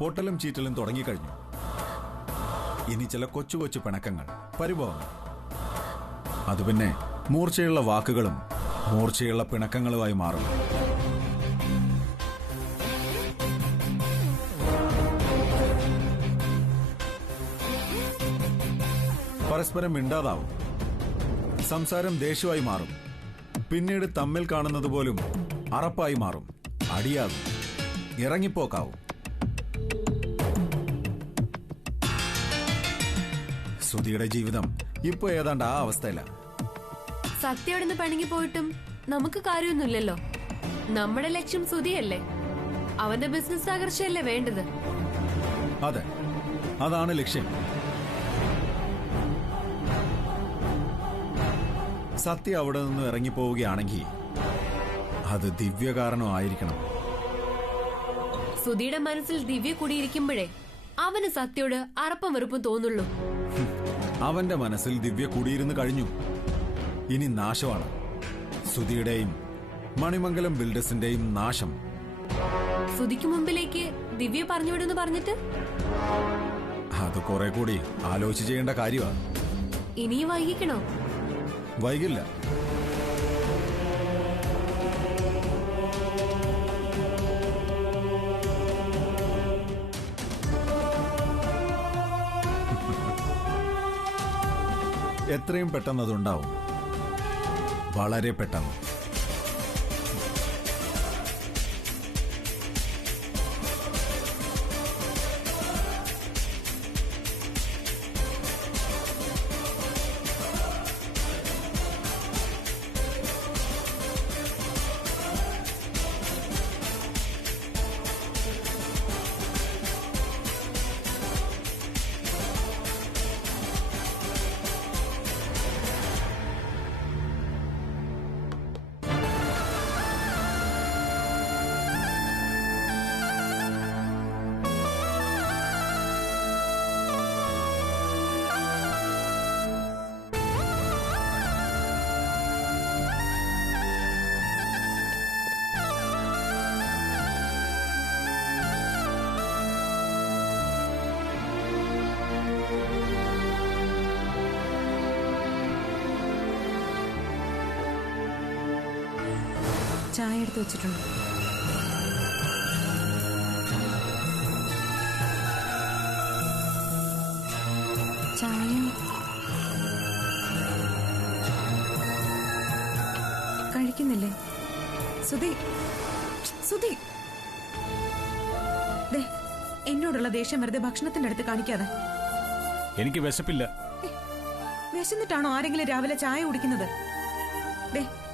പൊട്ടലും ചീറ്റലും തുടങ്ങിക്കഴിഞ്ഞു. ഇനി ചില കൊച്ചു കൊച്ചു പിണക്കങ്ങൾ, പരിഭവങ്ങൾ. അത് പിന്നെ മൂർച്ചയുള്ള വാക്കുകളും മൂർച്ചയുള്ള പിണക്കങ്ങളുമായി മാറും. പരസ്പരം മിണ്ടാതാവും. സംസാരം ദേഷ്യമായി മാറും. പിന്നീട് തമ്മിൽ കാണുന്നത് പോലും അറപ്പായി മാറും. അടിയാകും, ഇറങ്ങിപ്പോക്കാവും. സുധിയുടെ ജീവിതം ഇപ്പൊ ഏതാണ്ട് ആ അവസ്ഥയില. സത്യയോടൊന്ന് പണങ്ങി പോയിട്ടും നമുക്ക് കാര്യമൊന്നുമില്ലല്ലോ. നമ്മുടെ ലക്ഷ്യം സുധിയല്ലേ? അവന്റെ ബിസിനസ് തകർച്ചയല്ലേ വേണ്ടത്? അതെ, അതാണ് ലക്ഷ്യം. സത്യ അവിടെ നിന്ന് ഇറങ്ങിപ്പോവുകയാണെങ്കിൽ അത് ദിവ്യ കാരണമായിരിക്കണം. സുധിയുടെ മനസ്സിൽ ദിവ്യ കൂടിയിരിക്കുമ്പോഴേ അവന് സത്യയോട് അറപ്പും വെറുപ്പും തോന്നുള്ളൂ. അവന്റെ മനസ്സിൽ ദിവ്യ കൂടിയിരുന്നു കഴിഞ്ഞു. ഇനി നാശമാണ്. സുധിയുടെയും മണിമംഗലം ബിൽഡേഴ്സിന്റെയും നാശം. സുധിക്ക് മുമ്പിലേക്ക് ദിവ്യ പറഞ്ഞുവിടുന്നു പറഞ്ഞിട്ട് അത് കുറെ കൂടി ആലോചിച്ച് ചെയ്യേണ്ട കാര്യമാണ്. ഇനിയും വൈകിക്കണോ? വൈകില്ല. എത്രയും പെട്ടെന്ന് അതുണ്ടാവും. വളരെ പെട്ടെന്ന്. ചായ എടുത്ത് വെച്ചിട്ടുണ്ട്. ചായ കഴിക്കുന്നില്ലേ? സുധി, സുധി, എന്നോടുള്ള ദേഷ്യം വെറുതെ ഭക്ഷണത്തിന്റെ അടുത്ത് കാണിക്കാതെ. എനിക്ക് വിശപ്പില്ല. വിശന്നിട്ടാണോ ആരെങ്കിലും രാവിലെ ചായ കുടിക്കുന്നത്?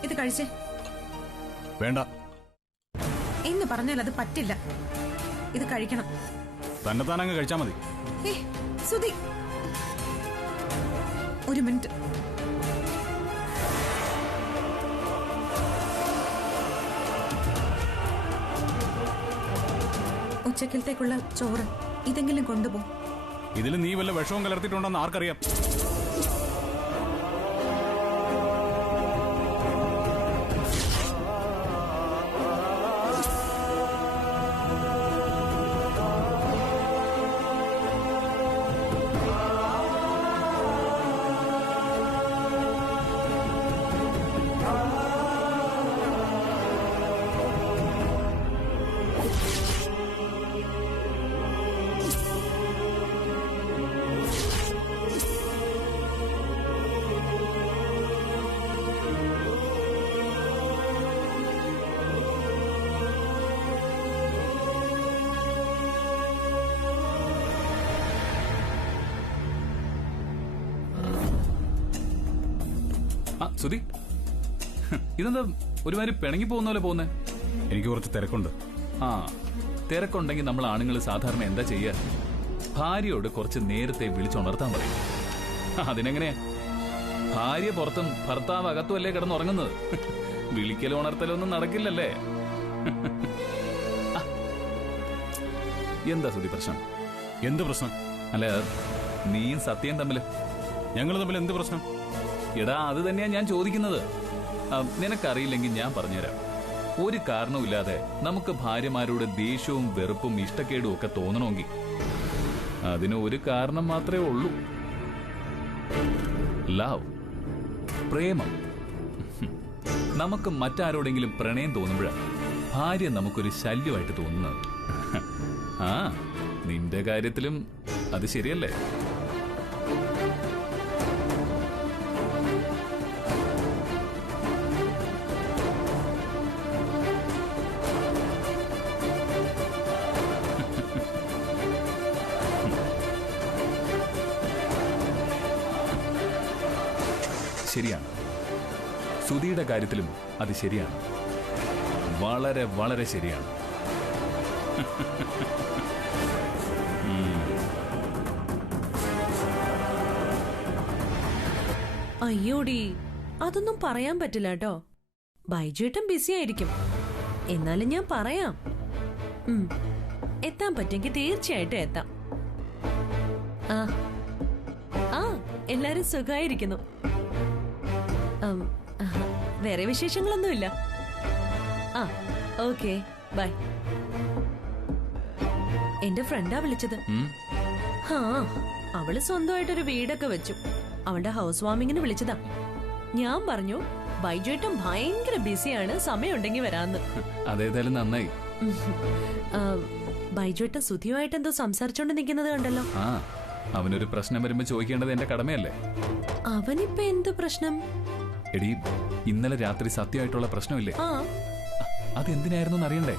ഇത് കഴിച്ചേ. വേണ്ട എന്ന് പറഞ്ഞാൽ അത് പറ്റില്ല. ഇത് കഴിക്കണം. തന്നെ താനങ്ങ് കഴിച്ചാ മതി. സുധി, ഒരു മിനിറ്റ്. ഉച്ചക്കലത്തേക്കുള്ള ചോറ് ഇതെങ്കിലും കൊണ്ടുപോ. ഇതിൽ നീ വല്ല വിഷവും കലർത്തിയിട്ടുണ്ടെന്ന് ആർക്കറിയാം? സുധി, ഇതെന്താ ഒരുമാതിരി പിണങ്ങി പോകുന്ന പോലെ പോകുന്നേ? എനിക്ക് കുറച്ച് തിരക്കുണ്ട്. തിരക്കുണ്ടെങ്കിൽ നമ്മൾ ആണുങ്ങൾ സാധാരണ എന്താ ചെയ്യുക? ഭാര്യയോട് കുറച്ച് നേരത്തെ വിളിച്ചുണർത്താൻ പറയും. അതിനെങ്ങനെയാ? ഭാര്യ പുറത്തും ഭർത്താവ് അകത്തുമല്ലേ കിടന്നുറങ്ങുന്നത്. വിളിക്കലോ ഉണർത്തലോ ഒന്നും നടക്കില്ലല്ലേ? എന്താ സുധി പ്രശ്നം? എന്ത് പ്രശ്നം? അല്ല, നീയും സത്യം തമ്മിൽ, ഞങ്ങൾ തമ്മിൽ എന്ത് പ്രശ്നം? എടാ, അത് തന്നെയാ ഞാൻ ചോദിക്കുന്നത്. നിനക്കറിയില്ലെങ്കിൽ ഞാൻ പറഞ്ഞുതരാം. ഒരു കാരണവുമില്ലാതെ നമുക്ക് ഭാര്യമാരോട് ദേഷ്യവും വെറുപ്പും ഇഷ്ടക്കേടും ഒക്കെ തോന്നണമെങ്കിൽ അതിന് ഒരു കാരണം മാത്രമേ ഉള്ളൂ. ലവ്, പ്രേമം. നമുക്ക് മറ്റാരോടെങ്കിലും പ്രണയം തോന്നുമ്പോഴാണ് ഭാര്യ നമുക്കൊരു ശല്യമായിട്ട് തോന്നുന്നത്. ആ, നിന്റെ കാര്യത്തിലും അത് ശരിയല്ലേ? ശരിയാണ്. സുധിയുടെ കാര്യത്തിലും അത് ശരിയാണ്. വളരെ വളരെ ശരിയാണ്. അയ്യോടി, അതൊന്നും പറയാൻ പറ്റില്ല കേട്ടോ. ബൈജുവേട്ടൻ ബിസി ആയിരിക്കും. എന്നാലും ഞാൻ പറയാം. എത്താൻ പറ്റുമെങ്കിൽ തീർച്ചയായിട്ടും എത്താം. ആ ആ എല്ലാരും സുഖമായിരിക്കുന്നു. വേറെ വിശേഷങ്ങളൊന്നുമില്ല. ആ, ഓക്കെ, ബൈ. എന്റെ ഫ്രണ്ടാ വിളിച്ചത്. ഹാ, അവള് സ്വന്തമായിട്ടൊരു വീടൊക്കെ വെച്ചു. അവളുടെ ഹൗസ് വാമിങ്ങിന് വിളിച്ചതാ. ഞാൻ പറഞ്ഞു ബൈജുവേട്ടൻ ഭയങ്കര ബിസിയാണ്, സമയമുണ്ടെങ്കിൽ വരാന്ന്. അതേതായാലും നന്നായി. ബൈജുവേട്ടൻ സുധിയുമായിട്ട് എന്തോ സംസാരിച്ചോണ്ട് നിൽക്കുന്നത് കണ്ടല്ലോ. ആ, അവനൊരു പ്രശ്നം വരുമ്പോ ചോദിക്കേണ്ടത് എന്റെ കടമയല്ലേ? അവനിപ്പോ എന്ത് പ്രശ്നം? എടി, ഇന്നലെ രാത്രി സത്യമായിട്ടുള്ള പ്രശ്നമില്ലേ? അതെന്തിനായിരുന്നു അറിയണ്ടേ?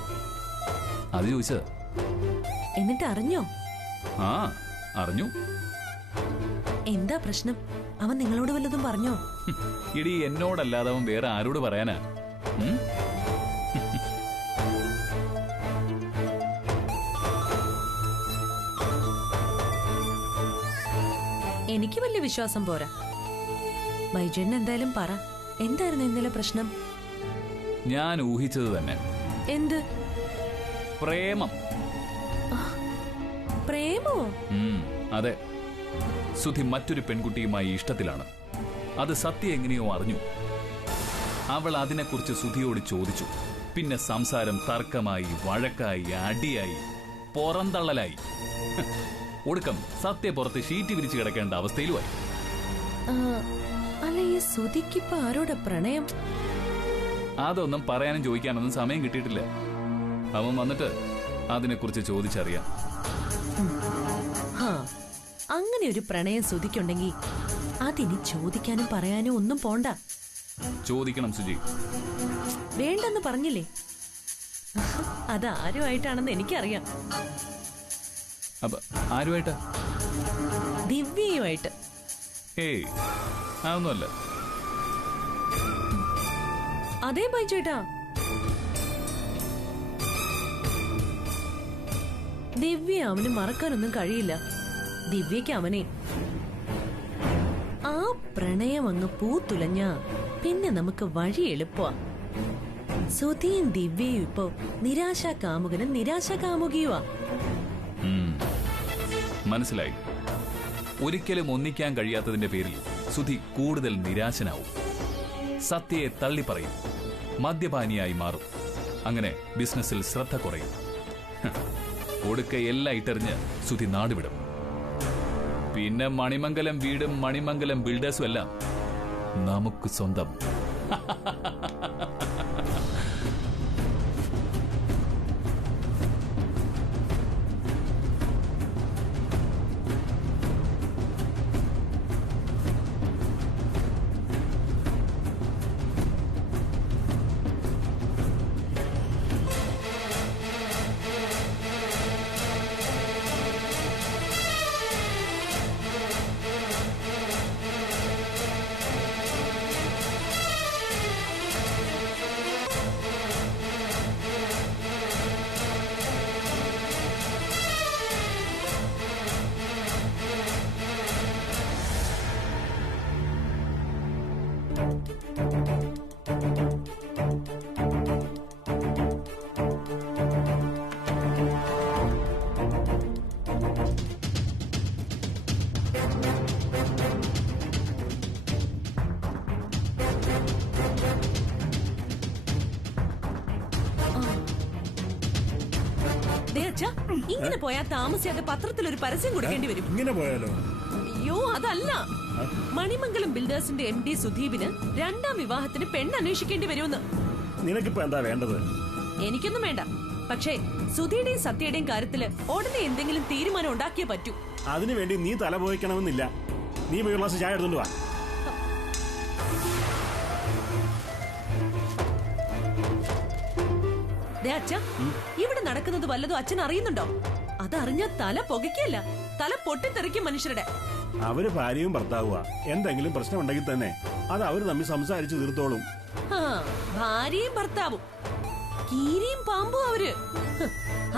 അത് ചോദിച്ചത്. എന്നിട്ട് അറിഞ്ഞോ? ആ, അറിഞ്ഞു. എന്താ പ്രശ്നം? അവൻ നിങ്ങളോട് വല്ലതും പറഞ്ഞോ? എടി, എന്നോടല്ലാതെ അവൻ വേറെ ആരോട് പറയാനാ? എനിക്ക് വലിയ വിശ്വാസം പോരാ. ബൈജുവേട്ടൻ എന്തായാലും പറ, എന്തായിരുന്നു ഇന്നലെ പ്രശ്നം? ഞാൻ ഊഹിച്ചത് തന്നെ. എന്ത്? പ്രേമം. പ്രേമോ? അതെ. സുധി മറ്റൊരു പെൺകുട്ടിയുമായി ഇഷ്ടത്തിലാണ്. അത് സത്യം എങ്ങനെയോ അറിഞ്ഞു. അവൾ അതിനെക്കുറിച്ച് സുധിയോട് ചോദിച്ചു. പിന്നെ സംസാരം തർക്കമായി, വഴക്കായി, അടിയായി, പുറന്തള്ളലായി. ഒടുക്കം സത്യ പുറത്ത് ഷീറ്റ് വിരിച്ചു കിടക്കേണ്ട അവസ്ഥയിലുമായി. അല്ല, ഈ സുധിക്കിപ്പോ ആരോടെ പ്രണയം? അതൊന്നും പറയാനും ചോദിക്കാനൊന്നും സമയം കിട്ടിയിട്ടില്ല. അവൻ വന്നിട്ട് അതിനെക്കുറിച്ച് ചോദിച്ചറിയാം. അങ്ങനെ ഒരു പ്രണയം സുധിക്കുണ്ടെങ്കിൽ അതിനി ചോദിക്കാനും പറയാനും ഒന്നും പോണ്ട. ചോദിക്കണം സുജി. വേണ്ടെന്ന് പറഞ്ഞില്ലേ? അതാരുമായിട്ടാണെന്ന് എനിക്കറിയാം. ആരുമായിട്ട്? ദിവ്യയുമായിട്ട്. ഏയ്, അതൊന്നുമല്ല. അതേ ബൈജുവേട്ടാ, ദിവ്യ അവന് മറക്കാനൊന്നും കഴിയില്ല. ദിവ്യക്ക് അവനെ. ആ പ്രണയം അങ്ങ് പൂത്തുലഞ്ഞ പിന്നെ നമുക്ക് വഴി എളുപ്പമാ. സുധിയും ദിവ്യയും ഇപ്പോ നിരാശാ കാമുകനും നിരാശാ കാമുകിയുവാ. മനസ്സിലായി. ഒരിക്കലും ഒന്നിക്കാൻ കഴിയാത്തതിന്റെ പേരിൽ സുധി കൂടുതൽ നിരാശനാവും. സത്യയെ തള്ളിപ്പറയും. മദ്യപാനിയായി മാറും. അങ്ങനെ ബിസിനസ്സിൽ ശ്രദ്ധ കുറയും. ഒടുക്കെ എല്ലാം ഇട്ടെറിഞ്ഞ് സുധി നാടുവിടും. പിന്നെ മണിമംഗലം വീടും മണിമംഗലം ബിൽഡേഴ്സും എല്ലാം നമുക്ക് സ്വന്തം. ദേ അച്ഛാ, ഇങ്ങനെ പോയാൽ താമസിയാതെ പത്രത്തിൽ ഒരു പരസ്യം കൊടുക്കേണ്ടി വരും. ഇങ്ങനെ പോയാലോ? അയ്യോ അതല്ല, മണിമംഗലം ബിൽഡേഴ്സിന്റെ MD സുധീപിന് രണ്ടാം വിവാഹത്തിന് പെണ്ണ് അന്വേഷിക്കേണ്ടി വരുമെന്ന്. നിനക്കിപ്പോ എന്താ വേണ്ടത്? എനിക്കൊന്നും വേണ്ട, പക്ഷേ സുധിയുടെയും സത്യയുടെയും കാര്യത്തില് ഉടനെ എന്തെങ്കിലും തീരുമാനം ഉണ്ടാക്കിയേ പറ്റൂ. അതിനുവേണ്ടി നീ തല പോയിക്കണമെന്നില്ല. നീ പോയി ഒരു ഗ്ലാസ് ചായ എടുത്തോണ്ട് വാ. ദേ അച്ഛ, ഇവിടെ നടക്കുന്നത് വല്ലതും അച്ഛൻ അറിയുന്നുണ്ടോ? അതറിഞ്ഞ തല പുകയ്ക്കല്ല, തല പൊട്ടിത്തെറിക്കും മനുഷ്യരുടെ. അവര് ഭാര്യയും ഭർത്താവുക. എന്തെങ്കിലും പ്രശ്നം ഉണ്ടെങ്കിൽ തന്നെ അത് അവര് തമ്മിൽ സംസാരിച്ച് തീർത്തോളും. ഭാര്യയും ഭർത്താവും, കീരിയും പാമ്പും അവര്.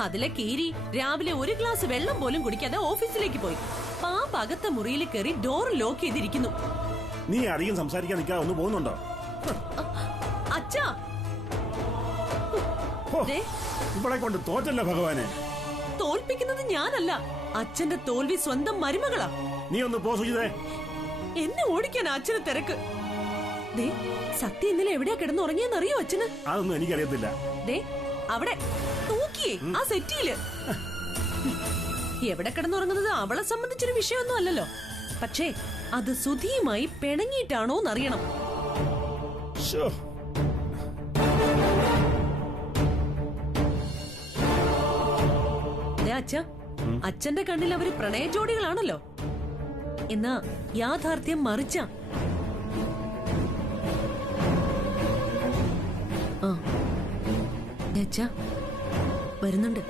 അതിലെ കീരി രാവിലെ ഒരു ഗ്ലാസ് വെള്ളം പോലും കുടിക്കാതെ ഓഫീസിലേക്ക് പോയി. പാമ്പ് അകത്തെ മുറിയിൽ കയറി ഡോർ ലോക്ക് ചെയ്തിരിക്കുന്നു. നീ അധികം സംസാരിക്കാൻ നിൽക്കാതെ ഒന്ന് പോകുന്നുണ്ടോ? അച്ഛാ, ഇവിടെ കൊണ്ട് തോറ്റല്ല ഭഗവാനെ. തോൽപ്പിക്കുന്നത് ഞാനല്ല, അച്ഛന്റെ തോൽവി സ്വന്തം മരുമകളാ. നീ ഒന്ന് പോ സുജിതേ. എന്നെ ഓടിക്കാൻ അച്ഛന് തിരക്ക്. ദേ സത്യം ഇന്നലെ എവിടെയാ കിടന്നുറങ്ങിയെന്ന് അറിയോ അച്ഛന്? അതൊന്നും എനിക്കറിയത്തില്ല. ദേ അവിടെ തൂക്കിയേ ആ സെറ്റിയില്. എവിടെ കിടന്നുറങ്ങുന്നത് അവളെ സംബന്ധിച്ചൊരു വിഷയമൊന്നും അല്ലല്ലോ. പക്ഷേ അത് സുധിയുമായി പിണങ്ങിയിട്ടാണോന്നറിയണം. അച്ഛ, അച്ഛന്റെ കണ്ണിൽ അവര് പ്രണയ ജോഡികളാണല്ലോ. എന്നാ യാഥാർത്ഥ്യം മറിച്ച. വരുന്നുണ്ട്.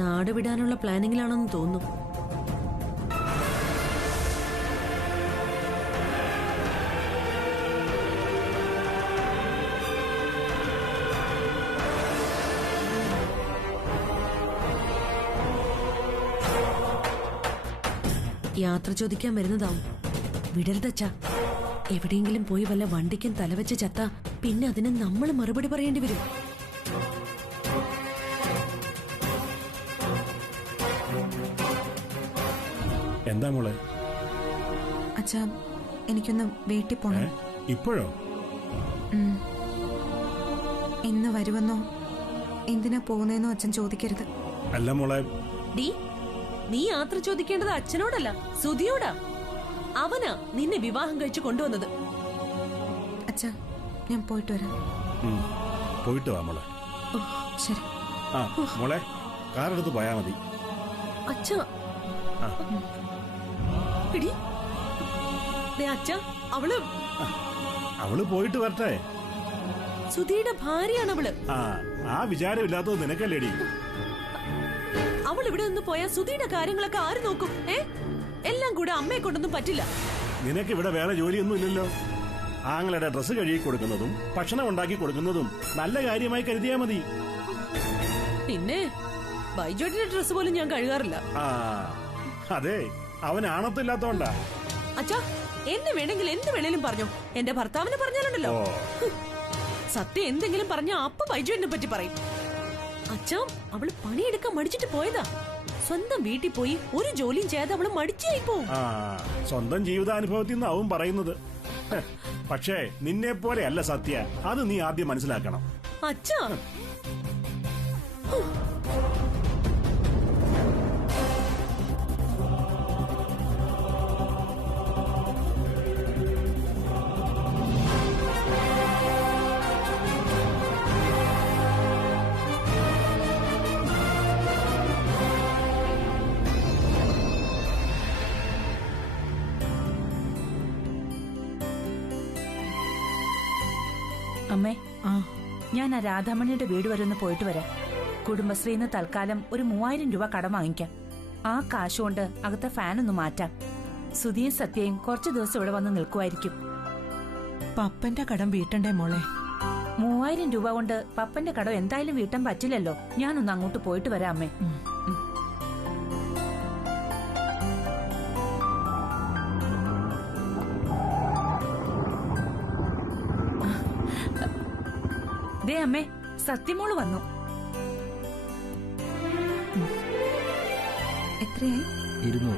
നാട് വിടാനുള്ള പ്ലാനിങ്ങിലാണെന്ന് തോന്നുന്നു. യാത്ര ചോദിക്കാൻ വരുന്നതാവും. വിടരുതച്ചാ. എവിടെയെങ്കിലും പോയി വല്ല വണ്ടിക്കും തലവെച്ച് ചത്ത പിന്നെ അതിന് നമ്മൾ മറുപടി പറയേണ്ടി വരും. എന്താ മോളെ? അച്ഛാ, എനിക്കൊന്ന് വീട്ടിൽ പോണം. ഇപ്പോഴോ? ഇന്ന് വരുമെന്നോ എന്തിനാ പോകുന്നതെന്നോ അച്ഛൻ ചോദിക്കരുത്. അല്ല മോളെ, നീ യാത്ര ചോദിക്കേണ്ടത് അച്ഛനോടല്ല, സുധിയോടാ. അവനാ നിന്നെ വിവാഹം കഴിച്ചു കൊണ്ടുവന്നത്. അച്ഛാ, ഞാൻ പോയിട്ട് വരാം. പോയിട്ട് വാ മോളെ. ശരി. മോളെ, കാറെടുത്ത് പോയാ മതി. അച്ഛാ, അച്ഛാ, അവള് പോയിട്ട് വരട്ടെ. സുധിയുടെ ഭാര്യയാണ് അവള്. ആ വിചാരമില്ലാത്തത് നിനക്കല്ലേടി. അവൾ ഇവിടെ നിന്ന് പോയാൽ സുധിയുടെ കാര്യങ്ങളൊക്കെ ആര് നോക്കും? എല്ലാം കൂടെ അമ്മയെ കൊണ്ടൊന്നും പറ്റില്ല. നിനക്ക് ഇവിടെ വേറെ ജോലിയൊന്നും ഇല്ലല്ലോ. ആങ്ങളുടെ ഡ്രസ്സ് കഴുകി കൊടുക്കുന്നതും ഭക്ഷണം ഉണ്ടാക്കി കൊടുക്കുന്നതും നല്ല കാര്യമായി കരുതിയാ മതി. പിന്നെ ബൈജോട്ടിന്റെ ഡ്രസ്സ് പോലും ഞാൻ കഴുകാറില്ല. അതെ, അവൻ ആണത്തില്ലാത്തോണ്ടാ. അച്ഛാ, എന്നെ വേണമെങ്കിൽ എന്ത് വേണേലും പറഞ്ഞോ. എന്റെ ഭർത്താവിനെ പറഞ്ഞാലുണ്ടല്ലോ, സത്യം എന്തെങ്കിലും പറഞ്ഞ അപ്പ ബൈജോട്ടിനെ പറ്റി പറയും. അച്ഛാ, അവള് പണിയെടുക്കാൻ മടിച്ചിട്ട് പോയതാ. സ്വന്തം വീട്ടിൽ പോയി ഒരു ജോലിയും ചെയ്യാതെ അവള് മടിച്ചായി പോവും. സ്വന്തം ജീവിതാനുഭവത്തിൽ നിന്ന് അവൻ പറയുന്നത്. പക്ഷേ നിന്നെ പോലെ അല്ല സത്യ. അത് നീ ആദ്യം മനസ്സിലാക്കണം. അച്ഛാ, അമ്മേ, ഞാൻ ആ രാധാമണിയുടെ വീട് വരെ ഒന്ന് പോയിട്ട് വരാം. കുടുംബശ്രീന്ന് തൽക്കാലം ഒരു 3000 രൂപ കടം വാങ്ങിക്കാം. ആ കാശുകൊണ്ട് അകത്തെ ഫാൻ ഒന്ന് മാറ്റാം. സുധിയും സത്യയും കുറച്ചു ദിവസം ഇവിടെ വന്ന് നിൽക്കുമായിരിക്കും. പപ്പന്റെ കടം വീട്ടണ്ടേ മോളെ? 3000 രൂപ കൊണ്ട് പപ്പന്റെ കടം എന്തായാലും വീട്ടാൻ പറ്റില്ലല്ലോ. ഞാനൊന്ന് അങ്ങോട്ട് പോയിട്ട് വരാം അമ്മേ. ദേ അമ്മേ, സത്യമോള് വന്നു. എത്രയായി? 200.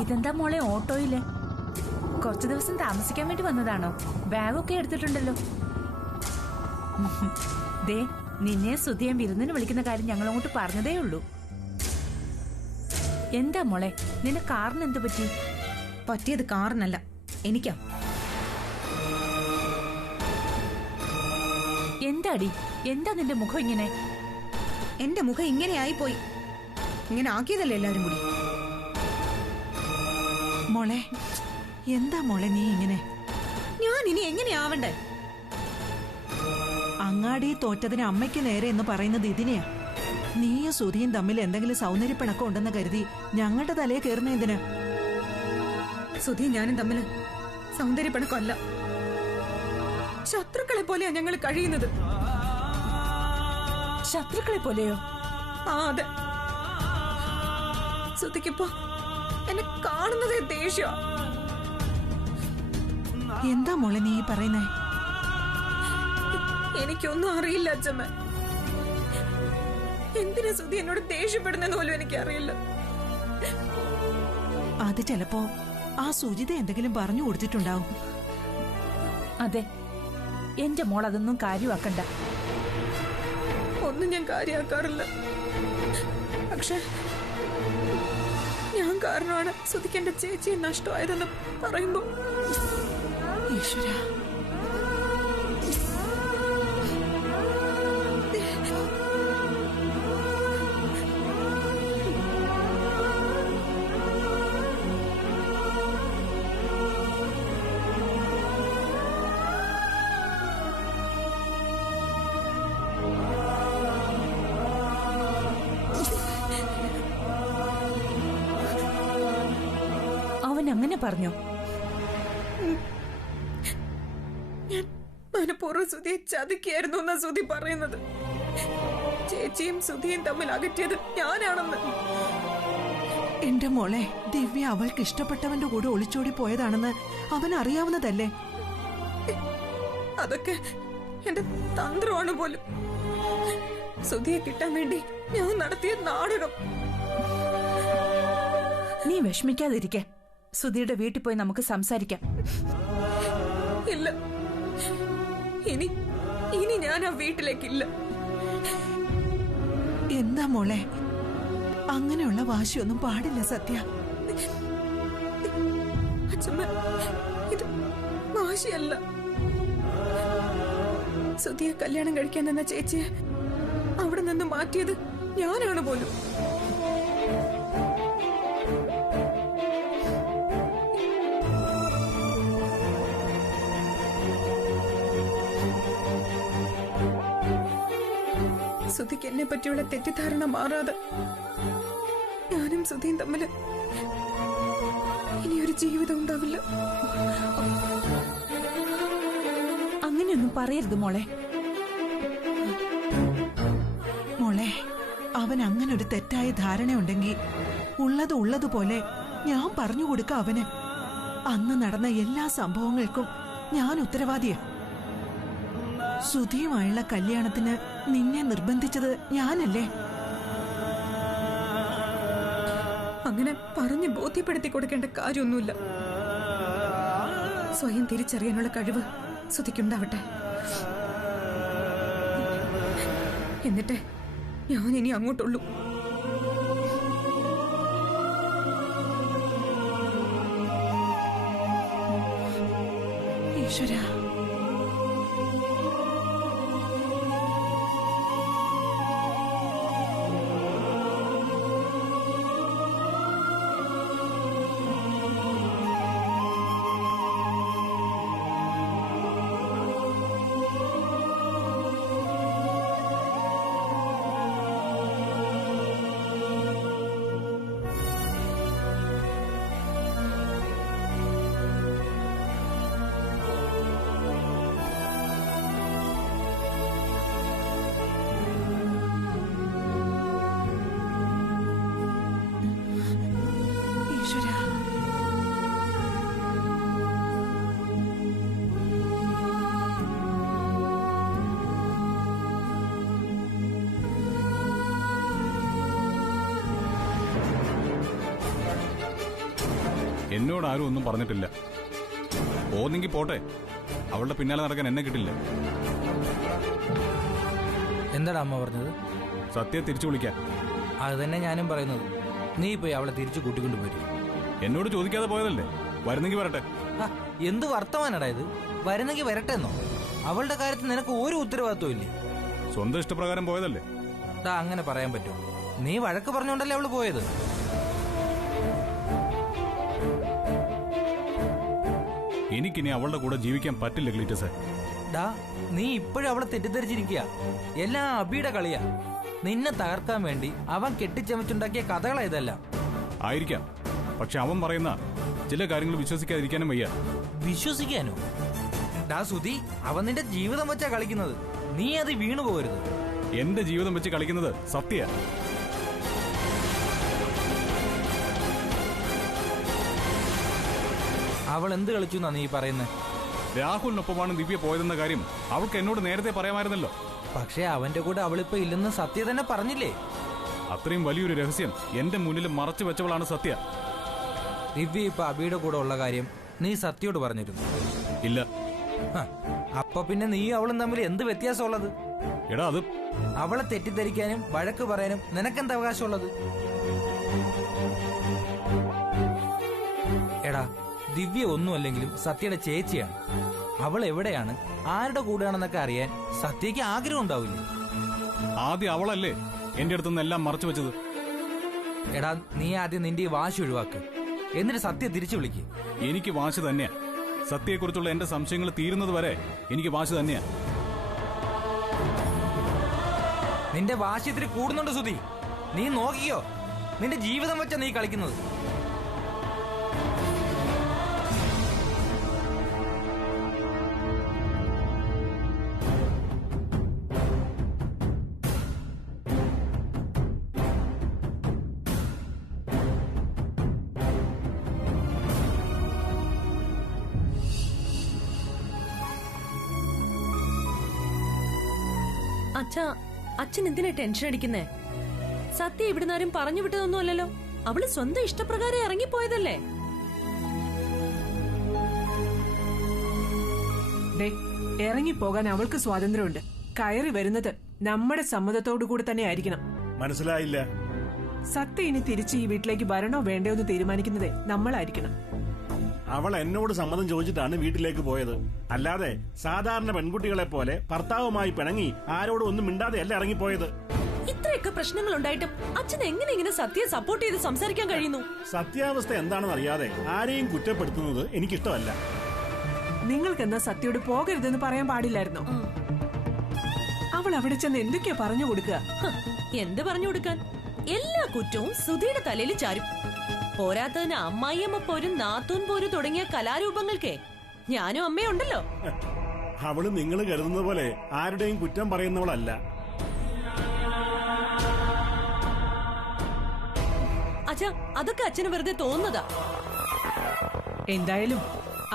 ഇതെന്താ മോളെ ഓട്ടോയില്? കുറച്ചു ദിവസം താമസിക്കാൻ വേണ്ടി വന്നതാണോ? ബാഗൊക്കെ എടുത്തിട്ടുണ്ടല്ലോ. ദേ, നിന്നെ സുധിയെ വിരുന്നിന് വിളിക്കുന്ന കാര്യം ഞങ്ങൾ അങ്ങോട്ട് പറഞ്ഞതേ ഉള്ളൂ. എന്താ മോളെ, നിന്റെ കാറിന് എന്ത് പറ്റി? പറ്റിയത് കാറിനല്ല, എനിക്കാ. എന്താടി, എന്താ നിന്റെ മുഖം ഇങ്ങനെ? എന്റെ മുഖം ഇങ്ങനെ ആയിപ്പോയി. ഇങ്ങനെ ആക്കിയതല്ലേ എല്ലാരും കൂടി. മോളെ, എന്താ മോളെ നീ ഇങ്ങനെ? ഞാൻ ഇനി എങ്ങനെയാവണ്ടേ? അങ്ങാടി തോറ്റതിന് അമ്മയ്ക്ക് നേരെ എന്ന് പറയുന്നത് ഇതിനെയാ. നീയും സുധിയും തമ്മിൽ എന്തെങ്കിലും സൗന്ദര്യപ്പിണക്കം ഉണ്ടെന്ന് കരുതി ഞങ്ങളുടെ തലയെ കയറുന്ന എന്തിനാ? സുധിയും ഞാനും തമ്മില് സൗന്ദര്യപ്പിണക്കമല്ല, ശത്രുക്കളെ പോലെയാ ഞങ്ങൾ കഴിയുന്നത്. ശത്രുക്കളെ പോലെയോ? ആ, അതെ. സുധിക്കിപ്പോ എന്നെ കാണുന്നതേ ദേഷ്യ. എന്താ മോളെ നീ പറയുന്നേ? എനിക്കൊന്നും അറിയില്ല അച്ഛമ്മ. എന്തിനാ സുധി എന്നോട് ദേഷ്യപ്പെടുന്നെന്ന് പോലും എനിക്കറിയില്ല. അത് ചിലപ്പോ ആ സുജിത എന്തെങ്കിലും പറഞ്ഞു കൊടുത്തിട്ടുണ്ടാവും. അതെ, എന്റെ മോൾ അതൊന്നും കാര്യമാക്കണ്ട. ഒന്നും ഞാൻ കാര്യമാക്കാറില്ല. പക്ഷെ ഞാൻ കാരണമാണ് സുധിക്ക് എന്റെ ചേച്ചിയെ നഷ്ടമായതെന്ന് പറയുമ്പോ ഈശ്വര, അവൻ അങ്ങനെ പറഞ്ഞോ? ഞാൻ മനഃപൂർവ്വം സുധിയെ ചതിക്കായിരുന്നു എന്നാ സുധി പറയുന്നത്. ചേച്ചിയും സുധിയും തമ്മിൽ അകറ്റിയത് ഞാനാണെന്ന്. എന്റെ മോളെ, ദിവ്യ അവൾക്ക് ഇഷ്ടപ്പെട്ടവന്റെ കൂടെ ഒളിച്ചോടി പോയതാണെന്ന് അവൻ അറിയാവുന്നതല്ലേ? അതൊക്കെ എന്റെ തന്ത്രമാണ് പോലും. സുധിയെ കിട്ടാൻ വേണ്ടി ഞാൻ നടത്തിയ നാടകം. നീ വിഷമിക്കാതിരിക്കെ. സുധിയുടെ വീട്ടിൽ പോയി നമുക്ക് സംസാരിക്കാം. ഇല്ല, ഇനി ഞാൻ ആ വീട്ടിലേക്കില്ല. എന്താ മോളെ, അങ്ങനെയുള്ള വാശിയൊന്നും പാടില്ല സത്യ. അച്ഛമ്മ, ഇത് വാശിയല്ല. സുധിയെ കല്യാണം കഴിക്കാൻ നിന്ന ചേച്ചിയെ അവിടെ നിന്ന് മാറ്റിയത് ഞാനാണ് പോലും. സുധിക്ക് എന്നെ പറ്റിയുള്ള തെറ്റിദ്ധാരണ മാറാതെ ഞാനും സുധിയും തമ്മിൽ ഇനിയൊരു ജീവിതം ഉണ്ടാവില്ല. അങ്ങനെയൊന്നും പറയരുത് മോളെ. മോളെ, അവൻ അങ്ങനെ ഒരു തെറ്റായ ധാരണയുണ്ടെങ്കിൽ ഉള്ളതുപോലെ ഞാൻ പറഞ്ഞു കൊടുക്ക അവന്. അന്ന് നടന്ന എല്ലാ സംഭവങ്ങൾക്കും ഞാൻ ഉത്തരവാദിയാ. സുധിയുമായുള്ള കല്യാണത്തിന് നിന്നെ നിർബന്ധിച്ചത് ഞാനല്ലേ? അങ്ങനെ പറഞ്ഞ് ബോധ്യപ്പെടുത്തി കൊടുക്കേണ്ട കാര്യമൊന്നുമില്ല. സ്വയം തിരിച്ചറിയാനുള്ള കഴിവ് സുധിക്കുണ്ടാവട്ടെ. എന്നിട്ട് ഞാൻ ഇനി അങ്ങോട്ടുള്ളൂ. ഈശ്വര, എന്നോട് ആരും ഒന്നും പറഞ്ഞിട്ടില്ല. പോന്നെങ്കിൽ പോട്ടെ, അവളുടെ പിന്നാലെ നടക്കാൻ എന്നെ കിട്ടില്ല. എന്താടാ അമ്മ പറഞ്ഞത്? സത്യം തിരിച്ചു വിളിക്കാൻ. അത് തന്നെ ഞാനും പറയുന്നത്. നീ പോയി അവളെ തിരിച്ചു കൂട്ടിക്കൊണ്ട് പോയി. എന്നോട് ചോദിക്കാതെ പോയതല്ലേ, വരുന്നെങ്കിൽ വരട്ടെ. എന്ത് വർത്തമാനടാ ഇത്? വരുന്നെങ്കിൽ വരട്ടെ എന്നോ? അവളുടെ കാര്യത്തിൽ നിനക്ക് ഒരു ഉത്തരവാദിത്വം ഇല്ലേ? സ്വന്തം ഇഷ്ടപ്രകാരം പോയതല്ലേ. അങ്ങനെ പറയാൻ പറ്റുമോ? നീ വഴക്ക് പറഞ്ഞോണ്ടല്ലേ അവള് പോയത്. എനിക്കിനി അവളുടെ കൂടെ ജീവിക്കാൻ പറ്റില്ല ക്ലീറ്റസേ. നീ ഇപ്പോഴും അവളെ തെറ്റിദ്ധരിച്ചിരിക്കുക. എല്ലാം അബിയുടെ കളിയാ. നിന്നെ തകർക്കാൻ വേണ്ടി അവൻ കെട്ടിച്ചമച്ചുണ്ടാക്കിയ കഥകളാ ഇതെല്ലാം. ആയിരിക്കാം, പക്ഷെ അവൻ പറയുന്ന ചില കാര്യങ്ങൾ വിശ്വസിക്കാതിരിക്കാനും വയ്യ. വിശ്വസിക്കാനോ? സുധി, അവൻ നിന്റെ ജീവിതം വെച്ചാ കളിക്കുന്നത്. നീ അത് വീണു പോകരുത്. എന്റെ ജീവിതം വെച്ച് കളിക്കുന്നത് സത്യ. അവൾ എന്ത് കളിച്ചു എന്നാ നീ പറയുന്നത്? രാഹുലിനൊപ്പമാണ് ദിവ്യ പോയതെന്ന കാര്യം അവൾക്ക് എന്നോട് നേരത്തെ പറയാമായിരുന്നല്ലോ. പക്ഷെ അവന്റെ കൂടെ അവളിപ്പോ ഇല്ലെന്ന് സത്യ തന്നെ പറഞ്ഞില്ലേ? അത്രയും വലിയൊരു രഹസ്യം എന്റെ മുന്നിൽ മറച്ചു വെച്ചവളാണ് സത്യ. ദിവ്യ ഇപ്പൊ അബിയുടെ കൂടെ ഉള്ള കാര്യം നീ സത്യയോട് പറഞ്ഞിരുന്നു? ഇല്ല. അപ്പൊ പിന്നെ നീ അവളും തമ്മിൽ എന്ത് വ്യത്യാസമുള്ളത്? എടാ, അത് അവളെ തെറ്റിദ്ധരിക്കാനും വഴക്ക് പറയാനും നിനക്കെന്ത് അവകാശമുള്ളത്? എടാ, ദിവ്യ ഒന്നുമല്ലെങ്കിലും സത്യയുടെ ചേച്ചിയാണ്. അവൾ എവിടെയാണ്, ആരുടെ കൂടെയാണെന്നൊക്കെ അറിയാൻ സത്യയ്ക്ക് ആഗ്രഹം ഉണ്ടാവില്ലേ? ആദ്യം അവളല്ലേ എന്റെ അടുത്തുനിന്ന് എല്ലാം മറച്ചു വെച്ചത്. എടാ, നീ ആദ്യം നിന്റെ ഈ വാശി ഒഴിവാക്ക്, എന്നിട്ട് സത്യ തിരിച്ചു വിളിക്ക്. എനിക്ക് വാശി തന്നെയാ. സത്യയെക്കുറിച്ചുള്ള എന്റെ സംശയങ്ങൾ തീരുന്നത് വരെ എനിക്ക് വാശി തന്നെയാ. നിന്റെ വാശി ഇത്തിരി കൂടുന്നുണ്ട് സുധി. നീ നോക്കിയോ, നിന്റെ ജീവിതം വെച്ചാ നീ കളിക്കുന്നത്. അച്ഛൻ എന്തിനാ ടെൻഷൻ അടിക്കുന്നേ? സത്യ ഇവിടുന്ന് ആരും പറഞ്ഞു വിട്ടതൊന്നും അല്ലല്ലോ. അവള് സ്വന്തം ഇഷ്ടപ്രകാരം ഇറങ്ങിപ്പോയതല്ലേ. ഇറങ്ങിപ്പോകാൻ അവൾക്ക് സ്വാതന്ത്ര്യമുണ്ട്. കയറി വരുന്നത് നമ്മുടെ സമ്മതത്തോടു കൂടി തന്നെ ആയിരിക്കണം. മനസ്സിലായില്ല. സത്യ ഇനി തിരിച്ച് ഈ വീട്ടിലേക്ക് വരണോ വേണ്ടയോ എന്ന് തീരുമാനിക്കുന്നത് നമ്മളായിരിക്കണം. അവൾ എന്നോട് സമ്മതം ചോദിച്ചിട്ടാണ് വീട്ടിലേക്ക് പോയത്. അല്ലാതെ സാധാരണ പെൺകുട്ടികളെ പോലെ ഭർത്താവുമായി പിണങ്ങി ആരോടും ഒന്നും മിണ്ടാതെയല്ല ഇറങ്ങിപ്പോയത്. ഇത്രയൊക്കെ പ്രശ്നങ്ങൾ ഉണ്ടായിട്ടും അച്ഛൻ എങ്ങനെ ഇങ്ങനെ സത്യയെ സപ്പോർട്ട് ചെയ്ത് സംസാരിക്കാൻ കഴിയുന്നു? സത്യാവസ്ഥ എന്താണെന്ന് അറിയാതെ ആരെയും കുറ്റപ്പെടുത്തുന്നത് എനിക്കിഷ്ടമല്ല. നിങ്ങൾക്കെന്നാ സത്യയോട് പോകരുതെന്ന് പറയാൻ പാടില്ലായിരുന്നോ? അവൾ അവിടെ ചെന്ന് എന്തൊക്കെയാ പറഞ്ഞു കൊടുക്കുക? എന്ത് പറഞ്ഞു കൊടുക്കാൻ? എല്ലാ കുറ്റവും സുധിയുടെ തലയിൽ ചാരും. പോരാത്തതിന് അമ്മായിയമ്മ പോരും നാത്തൂൻ പോരും തുടങ്ങിയ കലാരൂപങ്ങൾക്കേ ഞാനും അമ്മയുണ്ടല്ലോ. അവള് നിങ്ങൾ കരുതുന്ന പോലെ ആരുടെയും കുറ്റം പറയുന്നവളല്ല. അച്ഛാ, അതൊക്കെ അച്ഛന് വെറുതെ തോന്നുന്നതാ. എന്തായാലും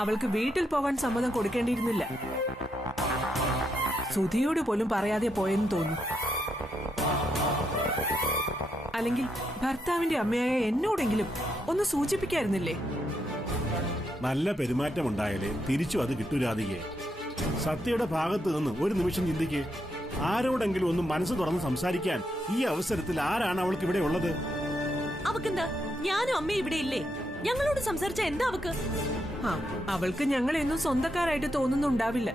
അവൾക്ക് വീട്ടിൽ പോകാൻ സമ്മതം കൊടുക്കേണ്ടിയിരുന്നില്ല. സുധിയോട് പോലും പറയാതെ പോയെന്ന് തോന്നുന്നു. അല്ലെങ്കിൽ ഭർത്താവിന്റെ അമ്മയായ എന്നോടെങ്കിലും ഒന്ന് സൂചിപ്പിക്കായിരുന്നില്ലേ? നല്ല പെരുമാറ്റം ഉണ്ടായാലേ തിരിച്ചു അത് കിട്ടൂരാതികെ. സത്യയുടെ ഭാഗത്ത് നിന്ന് ഒരു നിമിഷം ചിന്തിക്ക്. ആരോടെങ്കിലും ഒന്ന് മനസ്സ് തുറന്ന് സംസാരിക്കാൻ ഈ അവസരത്തിൽ ആരാണ് അവൾക്ക് ഇവിടെ ഉള്ളത്? അവക്കെന്താ, ഞാനും അമ്മയും ഇവിടെ ഇല്ലേ? ഞങ്ങളോട് സംസാരിച്ച എന്താ അവക്ക്? അവൾക്ക് ഞങ്ങളെയൊന്നും സ്വന്തക്കാരായിട്ട് തോന്നുന്നുണ്ടാവില്ല.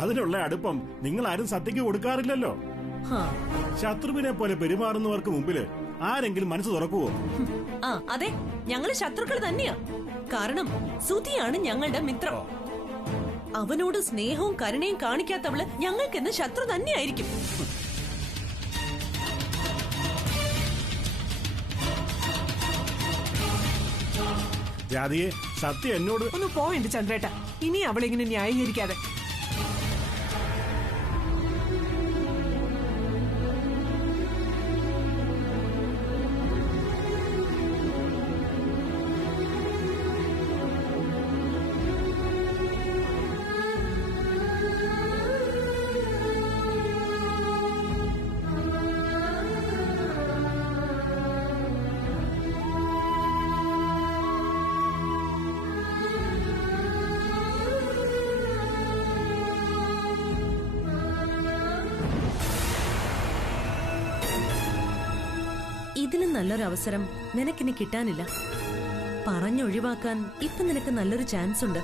അതിനുള്ള അടുപ്പം നിങ്ങൾ ആരും സത്യക്ക് കൊടുക്കാറില്ലല്ലോ. ശത്രുവിനെ പോലെ പെരുമാറുന്നവർക്ക് മുമ്പില് ആരെങ്കിലും മനസ്സ് തുറക്കുവോ? അതെ, ഞങ്ങള് ശത്രുക്കൾ തന്നെയാ. കാരണം സുധിയാണ് ഞങ്ങളുടെ മിത്രം. അവനോട് സ്നേഹവും കരുണയും കാണിക്കാത്തവള് ഞങ്ങൾക്കെന്ന് ശത്രു തന്നെയായിരിക്കും. രാധിയെ, സത്യം എന്നോട് ഒന്ന് പോയിന്റ് ചന്ദ്രേട്ട. ഇനി അവളിങ്ങനെ ന്യായീകരിക്കാതെ. നല്ലൊരു അവസരം നിനക്കിനി കിട്ടാനില്ല. പറഞ്ഞൊഴിവാക്കാൻ ഇപ്പൊ നിനക്ക് നല്ലൊരു ചാൻസ് ഉണ്ട്.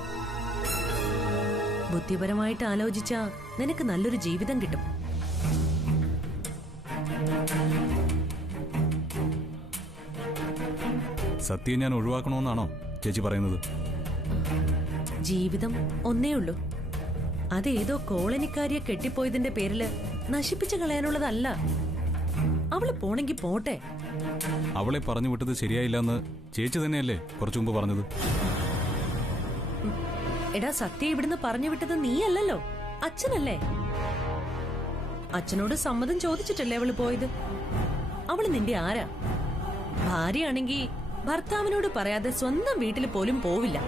ബുദ്ധിപരമായിട്ട് ആലോചിച്ചാ നിനക്ക് നല്ലൊരു ജീവിതം കിട്ടും. സത്യം ഞാൻ ഒഴിവാക്കണമെന്നാണോ ചേച്ചി പറയുന്നത്? ജീവിതം ഒന്നേ ഉള്ളൂ. അതേതോ കോളനിക്കാരിയെ കെട്ടിപ്പോയതിന്റെ പേരില് നശിപ്പിച്ചു കളയാനുള്ളതല്ല. അവള് പോണെങ്കി പോട്ടെ. അവളെ പറഞ്ഞു വിട്ടത് ശരിയായില്ലെന്ന് ചേച്ചി തന്നെയല്ലേ കുറച്ചു മുമ്പ് പറഞ്ഞത്? എടാ, സത്യം ഇവിടുന്ന് പറഞ്ഞു വിട്ടത് നീയല്ലല്ലോ, അച്ഛനല്ലേ. അച്ഛനോട് സമ്മതം ചോദിച്ചിട്ടല്ലേ അവള് പോയത്. അവള് നിന്റെ ആരാ? ഭാര്യയാണെങ്കി ഭർത്താവിനോട് പറയാതെ സ്വന്തം വീട്ടിൽ പോലും പോവില്ല.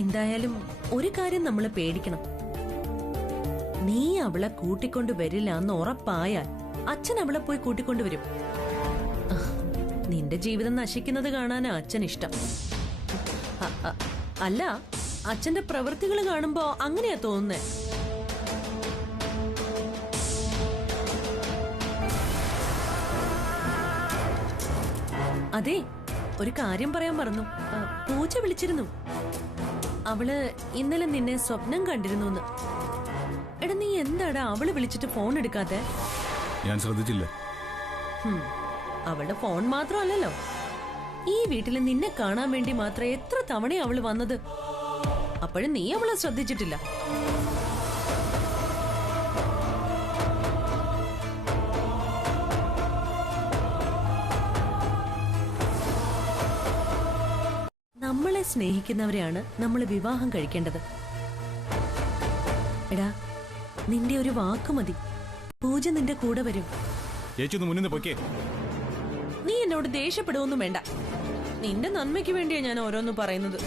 എന്തായാലും ഒരു കാര്യം നമ്മൾ പേടിക്കണം. നീ അവളെ കൂട്ടിക്കൊണ്ടു വരില്ല എന്ന് ഉറപ്പായാൽ അച്ഛൻ അവളെ പോയി കൂട്ടിക്കൊണ്ടുവരും. നിന്റെ ജീവിതം നശിക്കുന്നത് കാണാനാ അച്ഛൻ ഇഷ്ടം. അല്ല, അച്ഛന്റെ പ്രവൃത്തികൾ കാണുമ്പോ അങ്ങനെയാ തോന്നുന്നേ. അതെ, ഒരു കാര്യം പറയാൻ മറന്നു. പൂജ വിളിച്ചിരുന്നു. അവള് ഇന്നലെ നിന്നെ സ്വപ്നം കണ്ടിരുന്നു. എടാ, നീ എന്താടാ അവള് വിളിച്ചിട്ട് ഫോൺ എടുക്കാത്തെ? ഞാൻ ശ്രദ്ധിച്ചില്ല. അവളുടെ ഫോൺ മാത്രമല്ലല്ലോ, ഈ വീട്ടിൽ നിന്നെ കാണാൻ വേണ്ടി മാത്രം എത്ര തവണയാ അവള് വന്നത്. അപ്പോഴും നീ അവളെ ശ്രദ്ധിച്ചിട്ടില്ല. നമ്മളെ സ്നേഹിക്കുന്നവരെയാണ് നമ്മൾ വിവാഹം കഴിക്കേണ്ടത്. എടാ, നിന്റെ ഒരു വാക്ക് മതി, പൂജ നിന്റെ കൂടെ വരും. നീ എന്നോട് ദേഷ്യപ്പെടുവൊന്നും വേണ്ട. നിന്റെ നന്മയ്ക്ക് വേണ്ടിയാ ഞാൻ ഓരോന്നും പറയുന്നത്.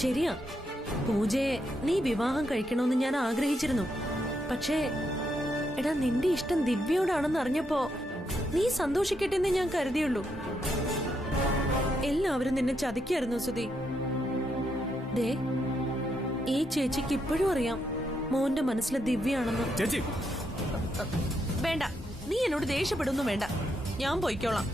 ശരിയാ, പൂജയെ നീ വിവാഹം കഴിക്കണമെന്ന് ഞാൻ ആഗ്രഹിച്ചിരുന്നു. പക്ഷേ എടാ, നിന്റെ ഇഷ്ടം ദിവ്യയോടാണെന്ന് അറിഞ്ഞപ്പോ നീ സന്തോഷിക്കട്ടെ എന്ന് ഞാൻ കരുതിയുള്ളൂ. എല്ലാവരും നിന്നെ ചതിക്കായിരുന്നു സുധി. ദേ, ഈ ചേച്ചിക്ക് ഇപ്പോഴും അറിയാം മോന്റെ മനസ്സിലെ ദിവ്യാണെന്ന്. വേണ്ട, നീ എന്നോട് ദേഷ്യപ്പെടുന്നു വേണ്ട. ഞാൻ പോയിക്കോളാം.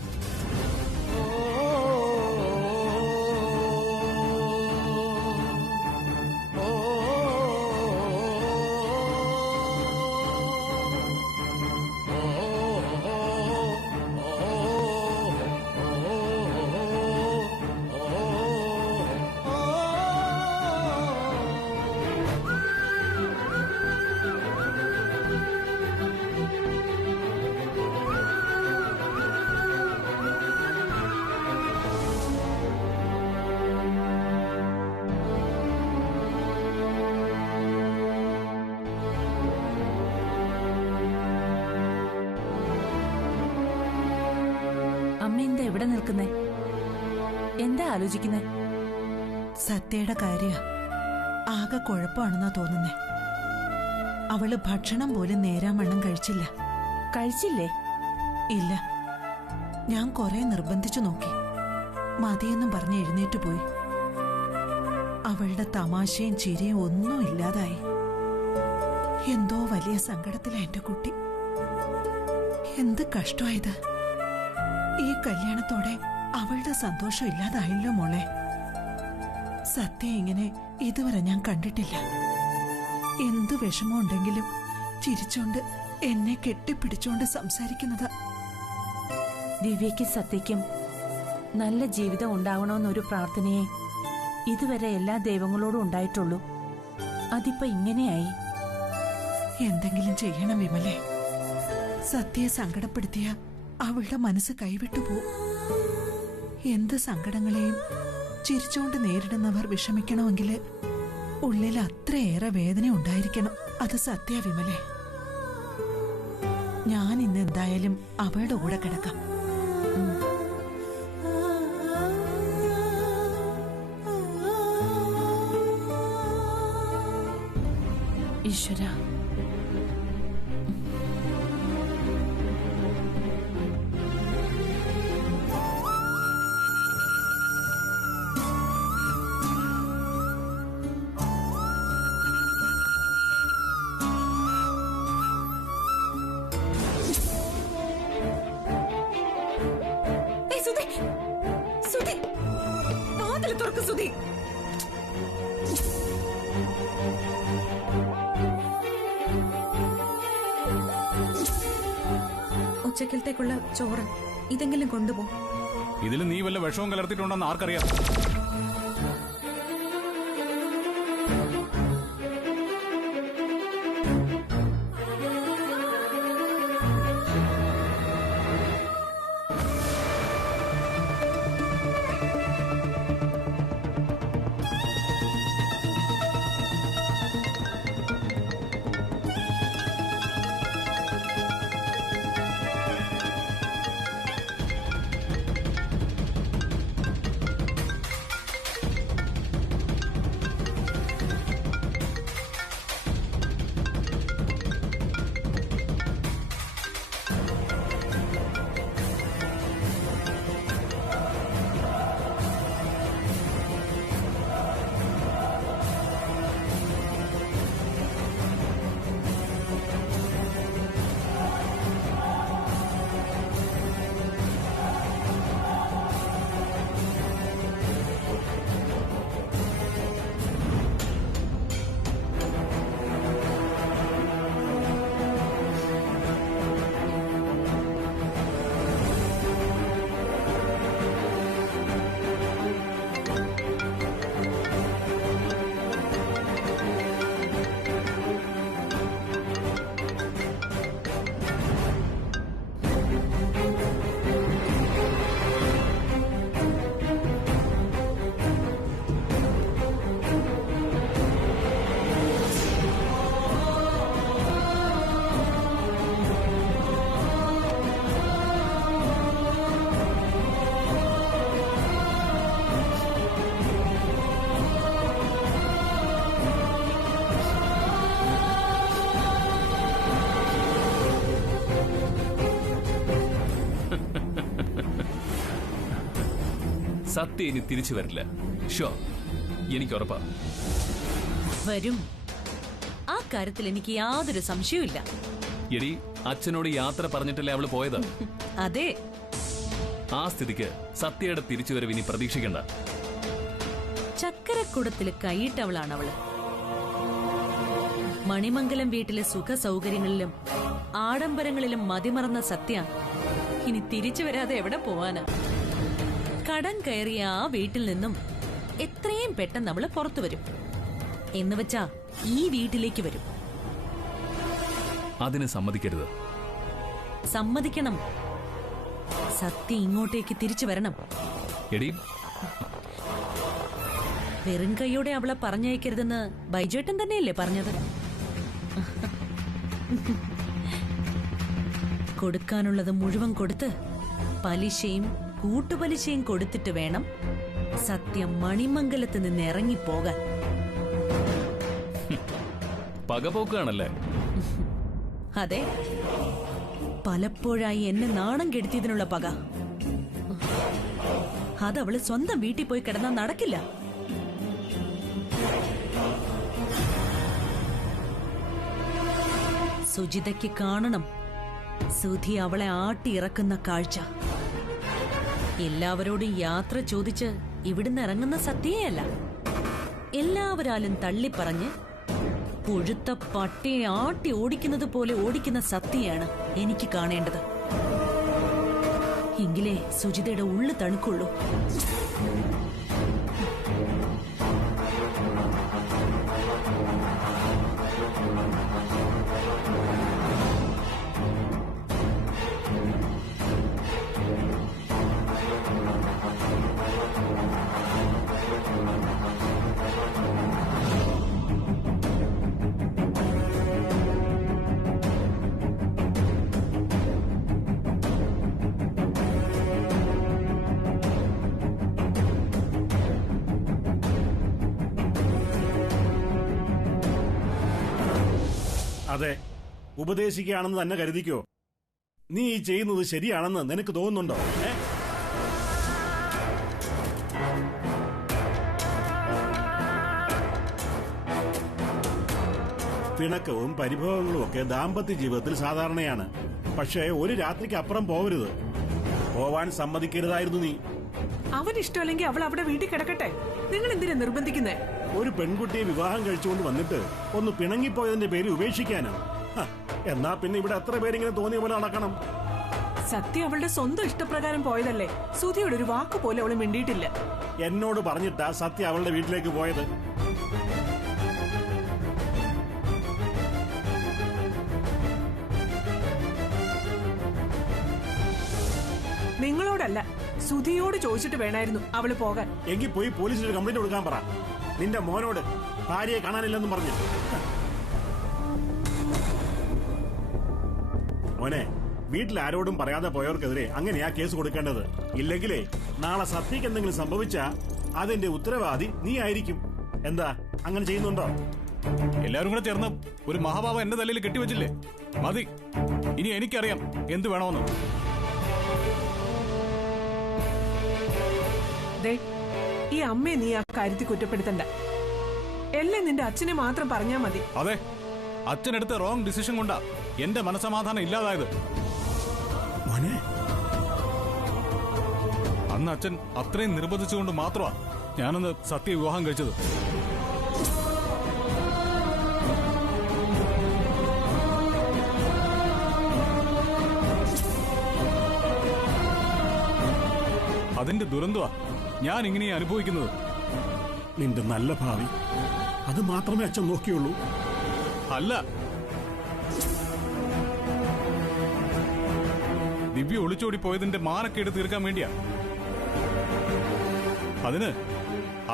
എവിടെ നിൽക്കുന്നേ? എന്താ ആലോചിക്കുന്നേ? സത്യയുടെ കാര്യ ആകെ കുഴപ്പമാണെന്നാ തോന്നുന്നേ. അവള് ഭക്ഷണം പോലും നേരാവണ്ണം കഴിച്ചില്ല. കഴിച്ചില്ലേ? ഇല്ല. ഞാൻ കുറെ നിർബന്ധിച്ചു നോക്കി. മതിയെന്നും പറഞ്ഞ് എഴുന്നേറ്റ് പോയി. അവളുടെ തമാശയും ചിരിയും ഒന്നും ഇല്ലാതായി. എന്തോ വലിയ സങ്കടത്തിലാ എന്റെ കുട്ടി. എന്ത് കഷ്ടമായത്. ഈ കല്യാണത്തോടെ അവളുടെ സന്തോഷം ഇല്ലാതായല്ലോ മോളെ. സത്യം ഇങ്ങനെ ഇതുവരെ ഞാൻ കണ്ടിട്ടില്ല. എന്തു വിഷമമുണ്ടെങ്കിലും ചിരിച്ചോണ്ട് എന്നെ കെട്ടിപ്പിടിച്ചോണ്ട് സംസാരിക്കുന്നതാ. ദിവ്യയ്ക്കും സത്യയ്ക്കും നല്ല ജീവിതം ഉണ്ടാവണമെന്നൊരു പ്രാർത്ഥനയെ ഇതുവരെ എല്ലാ ദൈവങ്ങളോടും ഉണ്ടായിട്ടുള്ളൂ. അതിപ്പോ ഇങ്ങനെയായി. എന്തെങ്കിലും ചെയ്യണം വിമലേ. സത്യയെ സങ്കടപ്പെടുത്തിയ അവളുടെ മനസ്സ് കൈവിട്ടു പോവും. എന്ത് സങ്കടങ്ങളെയും ചിരിച്ചോണ്ട് നേരിടുന്നവർ വിഷമിക്കണമെങ്കിൽ ഉള്ളിൽ അത്രയേറെ വേദന ഉണ്ടായിരിക്കണം. അത് സത്യ വിമലേ. ഞാൻ ഇന്ന് എന്തായാലും അവളുടെ കൂടെ കിടക്കാം. ഈശ്വര, വാതിൽ തുറക്ക് സുധി. ഉച്ചക്കലത്തേക്കുള്ള ചോറ് ഇതെങ്കിലും കൊണ്ടുപോ. ഇതിൽ നീ വല്ല വിഷവും കലർത്തിയിട്ടുണ്ടെന്ന് ആർക്കറിയാം? സത്യം ഇനി തിരിച്ചു വരില്ല. ഷോ, എനിക്ക് ഉറപ്പാ. വരും. ആ കാര്യത്തിൽ എനിക്ക് യാതൊരു സംശയവുമില്ല. എടി, അച്ഛനോട് യാത്ര പറഞ്ഞിട്ടല്ലേ അവള് പോയത്? അതെ. ആ സ്ഥിതിക്ക് സത്യയുടെ തിരിച്ചുവരവ് ഇനി പ്രതീക്ഷിക്കണ്ട. ചക്കരക്കുടത്തിൽ കൈയിട്ടവളാണ് അവള്. മണിമംഗലം വീട്ടിലെ സുഖ സൗകര്യങ്ങളിലും ആഡംബരങ്ങളിലും മതിമറന്ന സത്യ ഇനി തിരിച്ചു വരാതെ എവിടെ പോവാനാ? കടം കയറിയ ആ വീട്ടിൽ നിന്നും എത്രയും പെട്ടെന്ന് അവള് പുറത്തു വരും. എന്നുവെച്ചാ ഈ വീട്ടിലേക്ക് വരും. അതിന് സമ്മതിക്കരുത്. സമ്മതിക്കണം. സത്യ ഇങ്ങോട്ടേക്ക് തിരിച്ചു വരണം. എടി, വെറും കൈയോടെ അവളെ പറഞ്ഞയക്കരുതെന്ന് ബൈജേട്ടൻ തന്നെയല്ലേ പറഞ്ഞത്? കൊടുക്കാനുള്ളത് മുഴുവൻ കൊടുത്ത് പലിശയും കൂട്ടുപലിശയും കൊടുത്തിട്ട് വേണം സത്യം മണിമംഗലത്ത് നിന്ന് ഇറങ്ങിപ്പോകാൻ. പകപോക്കാണല്ലേ? അതെ, പലപ്പോഴായി എന്നെ നാണം കെടുത്തിയതിനുള്ള പക. അതവള് സ്വന്തം വീട്ടിൽ പോയി കിടന്നാൽ നടക്കില്ല. സുജിതയ്ക്ക് കാണണം സുധി അവളെ ആട്ടിയിറക്കുന്ന കാഴ്ച. എല്ലാവരോടും യാത്ര ചോദിച്ച് ഇവിടുന്ന് ഇറങ്ങുന്ന സത്യയല്ല, എല്ലാവരാലും തള്ളിപ്പറഞ്ഞ് പുഴുത്ത പട്ടിയെ ആട്ടി ഓടിക്കുന്നത് പോലെ ഓടിക്കുന്ന സത്യയാണ് എനിക്ക് കാണേണ്ടത്. എങ്കിലേ സുജിതയുടെ ഉള്ളു തണുക്കുള്ളൂ. അതെ, ഉപദേശിക്കുകയാണെന്ന് തന്നെ കരുതിക്കോ. നീ ഈ ചെയ്യുന്നത് ശരിയാണെന്ന് നിനക്ക് തോന്നുന്നുണ്ടോ? പിണക്കവും പരിഭവങ്ങളും ഒക്കെ ദാമ്പത്യ ജീവിതത്തിൽ സാധാരണയാണ്. പക്ഷേ ഒരു രാത്രിക്ക് അപ്പുറം പോവരുത്. പോവാൻ സമ്മതിക്കരുതായിരുന്നു നീ. അവൻ ഇഷ്ടമല്ലെങ്കിൽ അവൾ അവിടെ വീട്ടിൽ കിടക്കട്ടെ. നിങ്ങൾ എന്തിനാ നിർബന്ധിക്കുന്നേ? ഒരു പെൺകുട്ടിയെ വിവാഹം കഴിച്ചുകൊണ്ട് വന്നിട്ട് ഒന്ന് പിണങ്ങിപ്പോയതിന്റെ പേര് ഉപേക്ഷിക്കാനോ? എന്നാ പിന്നെ ഇവിടെ എത്ര പേരിങ്ങനെ തോന്നിയ പോലെ നടക്കണം? സത്യം അവളുടെ സ്വന്തം ഇഷ്ടപ്രകാരം പോയതല്ലേ. സുധിയോട് ഒരു വാക്ക് പോലെ അവള് മിണ്ടിയിട്ടില്ല. എന്നോട് പറഞ്ഞിട്ടാ സത്യ അവളുടെ വീട്ടിലേക്ക് പോയത്. നിങ്ങളോടല്ല, സുധിയോട് ചോദിച്ചിട്ട് വേണമായിരുന്നു അവള് പോകാൻ. എങ്കിൽ പോയി പോലീസിൽ കംപ്ലൈന്റ് കൊടുക്കാൻ പറ. നിന്റെ മോനോട് ഭാര്യയെ കാണാനില്ലെന്ന് പറഞ്ഞു. മോനെ, വീട്ടിൽ ആരോടും പറയാതെ പോയവർക്കെതിരെ അങ്ങനെയാ കേസ് കൊടുക്കേണ്ടത്. ഇല്ലെങ്കിലേ നാളെ സത്യക്ക് എന്തെങ്കിലും സംഭവിച്ചാ അതിന്റെ ഉത്തരവാദി നീ ആയിരിക്കും. എന്താ, അങ്ങനെ ചെയ്യുന്നുണ്ടോ? എല്ലാവരും കൂടെ ചേർന്ന് ഒരു മഹാഭാവം എന്റെ തലയിൽ കെട്ടിവെച്ചില്ലേ? മതി. ഇനി എനിക്കറിയാം എന്ത് വേണമെന്ന്. ഈ അമ്മയെ നീ ആ കാര്യത്തിൽ കുറ്റപ്പെടുത്തണ്ട. എല്ലാം നിന്റെ അച്ഛനെ മാത്രം പറഞ്ഞാ മതി. അതെ, അച്ഛനെടുത്ത റോങ് ഡിസിഷൻ കൊണ്ടാ എന്റെ മനസമാധാനം ഇല്ലാതായത്. അന്ന് അച്ഛൻ അത്രയും നിർബന്ധിച്ചുകൊണ്ട് മാത്രമാ ഞാനന്ന് സത്യ വിവാഹം കഴിച്ചത്. അതിന്റെ ദുരന്തമാ ഞാൻ ഇങ്ങനെ അനുഭവിക്കുന്നത്. നിന്റെ നല്ല ഭാവി അത് മാത്രമേ അച്ഛൻ നോക്കിയുള്ളൂ. അല്ല, ദിവ്യ ഒളിച്ചോടി പോയതിന്റെ മാനക്കേട് തീർക്കാൻ വേണ്ടിയാ. അതിന്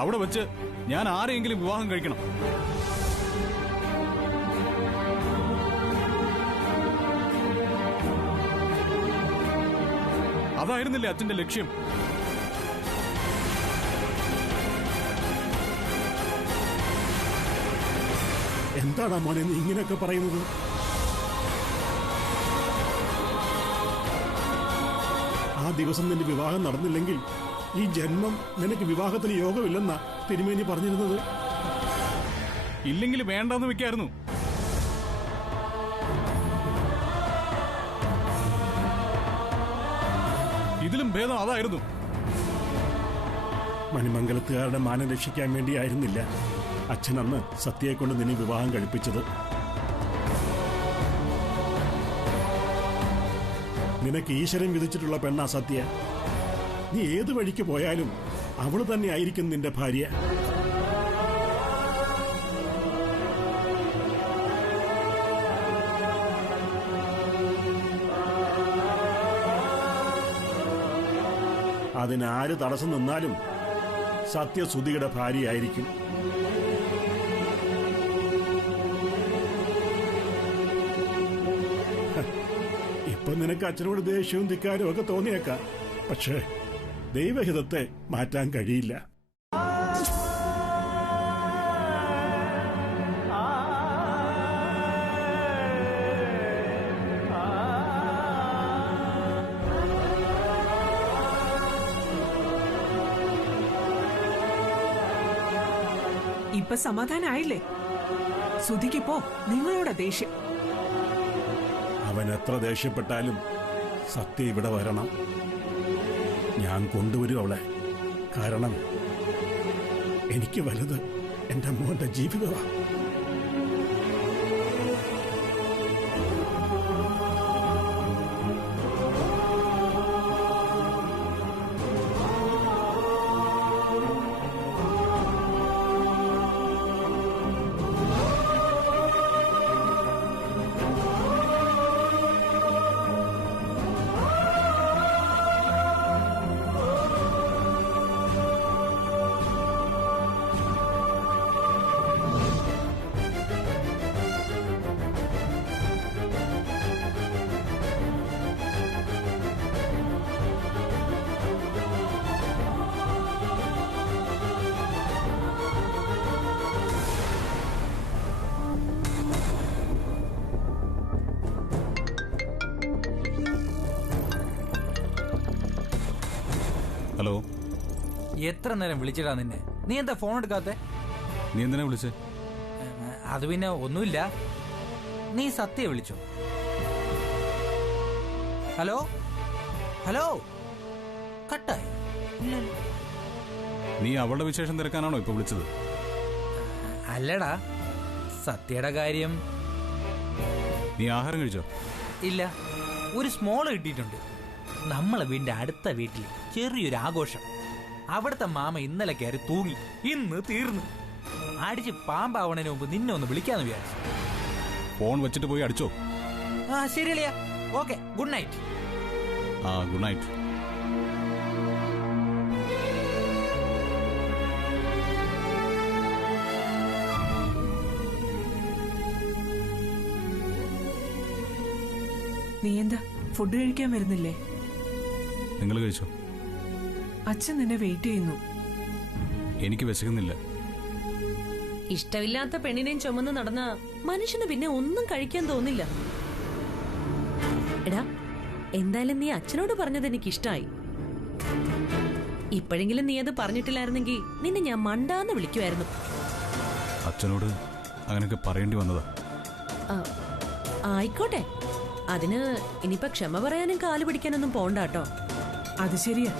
അവിടെ വെച്ച് ഞാൻ ആരെയെങ്കിലും വിവാഹം കഴിക്കണം. അതായിരുന്നില്ലേ അച്ഛന്റെ ലക്ഷ്യം? എന്താടാ മോനെ നീ ഇങ്ങനെയൊക്കെ പറയുന്നത്? ആ ദിവസം നിന്റെ വിവാഹം നടന്നില്ലെങ്കിൽ ഈ ജന്മം നിനക്ക് വിവാഹത്തിന് യോഗമില്ലെന്നാ തിരുമേനി പറഞ്ഞിരുന്നത്. ഇല്ലെങ്കിൽ വേണ്ടെന്ന് വെക്കായിരുന്നു. ഇതിലും ഭേദം അതായിരുന്നു. മണിമംഗലത്തുകാരുടെ മാനം രക്ഷിക്കാൻ വേണ്ടിയായിരുന്നില്ല അച്ഛൻ അന്ന് സത്യയെ കൊണ്ട് നിന്നെ വിവാഹം കഴിപ്പിച്ചത്. നിനക്ക് ഈശ്വരൻ വിധിച്ചിട്ടുള്ള പെണ്ണാ സത്യ. നീ ഏത് വഴിക്ക് പോയാലും അവള് തന്നെ ആയിരിക്കും നിന്റെ ഭാര്യ. അതിനാര് തടസ്സം നിന്നാലും സത്യ സുധിയുടെ ഭാര്യയായിരിക്കും. ഇപ്പൊ നിനക്ക് അച്ഛനോട് ദേഷ്യവും ധിക്കാരും ഒക്കെ തോന്നിയേക്കാം. പക്ഷേ ദൈവഹിതത്തെ മാറ്റാൻ കഴിയില്ല. ഇപ്പൊ സമാധാനായില്ലേ? സുധിക്കിപ്പോ നിങ്ങളോട് ദേഷ്യം. അവൻ എത്ര ദേഷ്യപ്പെട്ടാലും സത്യ ഇവിടെ വരണം. ഞാൻ കൊണ്ടുവരും അവളെ. കാരണം എനിക്ക് വലുത് എന്റെ മോന്റെ ജീവിതമാണ്. ഹലോ, എത്ര നേരം വിളിച്ചിടാ നിന്നെ? നീ എന്താ ഫോൺ എടുക്കാത്തെ? നീ എന്തിനാ വിളിച്ചേ? അത് പിന്നെ ഒന്നുമില്ല. നീ സത്യ വിളിച്ചോ? ഹലോ ഹലോ, കട്ടായി. നീ അവളുടെ വിശേഷം തിരക്കാനാണോ ഇപ്പൊ വിളിച്ചത്? അല്ലടാ, സത്യയുടെ കാര്യം. നീ ആഹാരം കഴിച്ചോ? ഇല്ല, ഒരു സ്മോള് കിട്ടിയിട്ടുണ്ട്. നമ്മളെ വീടിന്റെ അടുത്ത വീട്ടിൽ ചെറിയൊരു ആഘോഷം. അവിടുത്തെ മാമ ഇന്നലെ കയറി തൂങ്ങി, ഇന്ന് തീർന്നു. അടിച്ച് പാമ്പാവണതിന് മുമ്പ് നിന്നെ ഒന്ന് വിളിക്കാന്ന് വിചാരിച്ചു. ഫോൺ വെച്ചിട്ട് പോയി അടിച്ചോ? ആ ശരിയല്ലയാ. Okay, good night. ആ, ഗുഡ് നൈറ്റ്. നീ എന്താ ഫുഡ് കഴിക്കാൻ വരുന്നില്ലേ? നിങ്ങൾ കഴിച്ചോ? അച്ഛൻ നിന്നെ വെയിറ്റ് ചെയ്യുന്നു. എനിക്ക് വിശക്കുന്നില്ല. ഇഷ്ടമില്ലാത്ത പെണ്ണിനെയും ചുമന്ന് നടന്ന മനുഷ്യന് പിന്നെ ഒന്നും കഴിക്കാൻ തോന്നില്ല. എടാ, എന്തായാലും നീ അച്ഛനോട് പറഞ്ഞത് എനിക്ക് ഇഷ്ടായി. ഇപ്പോഴെങ്കിലും നീ അത് പറഞ്ഞിട്ടില്ലായിരുന്നെങ്കിൽ നിന്നെ ഞാൻ മണ്ടാന്ന് വിളിക്കുമായിരുന്നു. അച്ഛനോട് അങ്ങനെയൊക്കെ പറയേണ്ടി വന്നതാ. ആയിക്കോട്ടെ, അതിന് ഇനിയിപ്പൊ ക്ഷമ പറയാനും കാല് പിടിക്കാനൊന്നും പോണ്ടാട്ടോ. അത് ശരിയാ,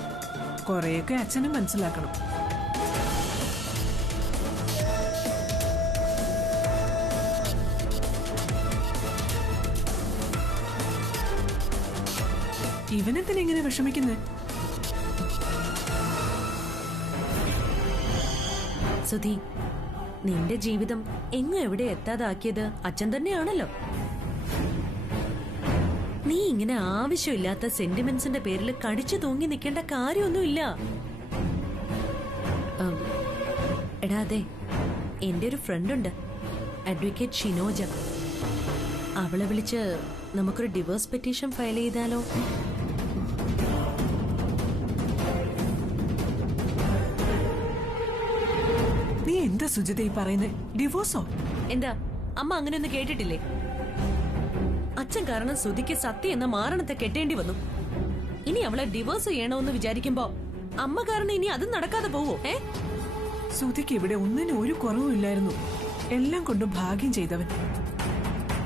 കൊറേയൊക്കെ അച്ഛനും മനസ്സിലാക്കണം. ഇവനെന്തിനെങ്ങനെ വിഷമിക്കുന്നത്? സുധി, നിന്റെ ജീവിതം എങ്ങും എവിടെ എത്താതാക്കിയത് അച്ഛൻ തന്നെയാണല്ലോ. നീ ഇങ്ങനെ ആവശ്യമില്ലാത്ത സെന്റിമെന്റ്സിന്റെ പേരിൽ കടിച്ചു തൂങ്ങി നിൽക്കേണ്ട കാര്യമൊന്നുമില്ല. എടാ, അതെ, എന്റെ ഒരു ഫ്രണ്ടുണ്ട്, അഡ്വക്കേറ്റ് ഷിനോജ. അവളെ വിളിച്ച് നമുക്കൊരു ഡിവോഴ്സ് പെറ്റീഷൻ ഫയൽ ചെയ്താലോ? നീ എന്താ സുജിത ഈ പറയുന്നത്? ഡിവോഴ്സോ? എന്താ അമ്മ അങ്ങനെയൊന്നും കേട്ടിട്ടില്ലേ? അച്ഛൻ കാരണം സുധിക്ക് സത്യ എന്ന മാരണത്തെ കെട്ടേണ്ടി വന്നു. ഇനി അവളെ ഡിവോഴ്സ് ചെയ്യണമെന്ന് വിചാരിക്കുമ്പോ അമ്മ കാരണം ഇനി അത് നടക്കാതെ പോവോ? സുധിക്ക് ഇവിടെ ഒന്നിനും ഒരു കുറവുമില്ലായിരുന്നു. എല്ലാം കൊണ്ടും ഭാഗ്യം ചെയ്തവൻ.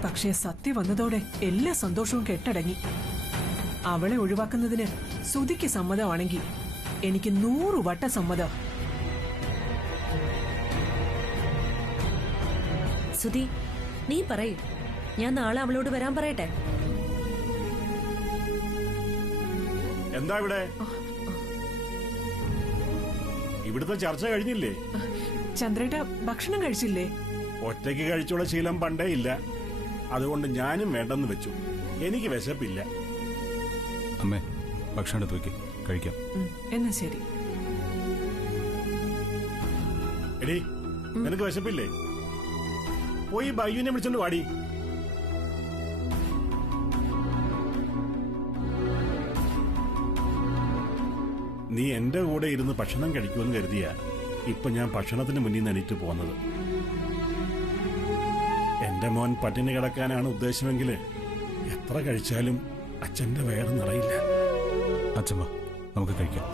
പക്ഷേ സത്യ വന്നതോടെ എല്ലാ സന്തോഷവും കെട്ടടങ്ങി. അവളെ ഒഴിവാക്കുന്നതിന് സുധിക്ക് സമ്മതമാണെങ്കിൽ എനിക്ക് 100 വട്ട സമ്മതം. സുധി, നീ പറയൂ, ഞാൻ നാളെ അവളോട് വരാൻ പറയട്ടെ? എന്താ ഇവിടെ? ഇവിടുത്തെ ചർച്ച കഴിഞ്ഞില്ലേ? ചന്ദ്രേട്ട ഭക്ഷണം കഴിച്ചില്ലേ? ഒറ്റയ്ക്ക് കഴിച്ചുള്ള ശീലം പണ്ടേ ഇല്ല. അതുകൊണ്ട് ഞാനും വേണ്ടെന്ന് വെച്ചു. എനിക്ക് വിശപ്പില്ല. അമ്മേ, ഭക്ഷണം എടുത്ത് വെക്ക്, കഴിക്കാം. എന്നാ ശരി. എടി, നിനക്ക് വിശപ്പില്ലേ? പോയി ബയ്യുവിനെ വിളിച്ചോണ്ട് വാടി. നീ എന്റെ കൂടെ ഇരുന്ന് ഭക്ഷണം കഴിക്കുമെന്ന് കരുതിയാ ഇപ്പൊ ഞാൻ ഭക്ഷണത്തിന് മുന്നിൽ നിന്ന് എണീറ്റ് പോകുന്നത്. എന്റെ മോൻ പട്ടിണി കിടക്കാനാണ് ഉദ്ദേശമെങ്കിൽ എത്ര കഴിച്ചാലും അച്ഛന്റെ വയറ് നിറയില്ല. അച്ഛമ്മ, നമുക്ക് കഴിക്കാം.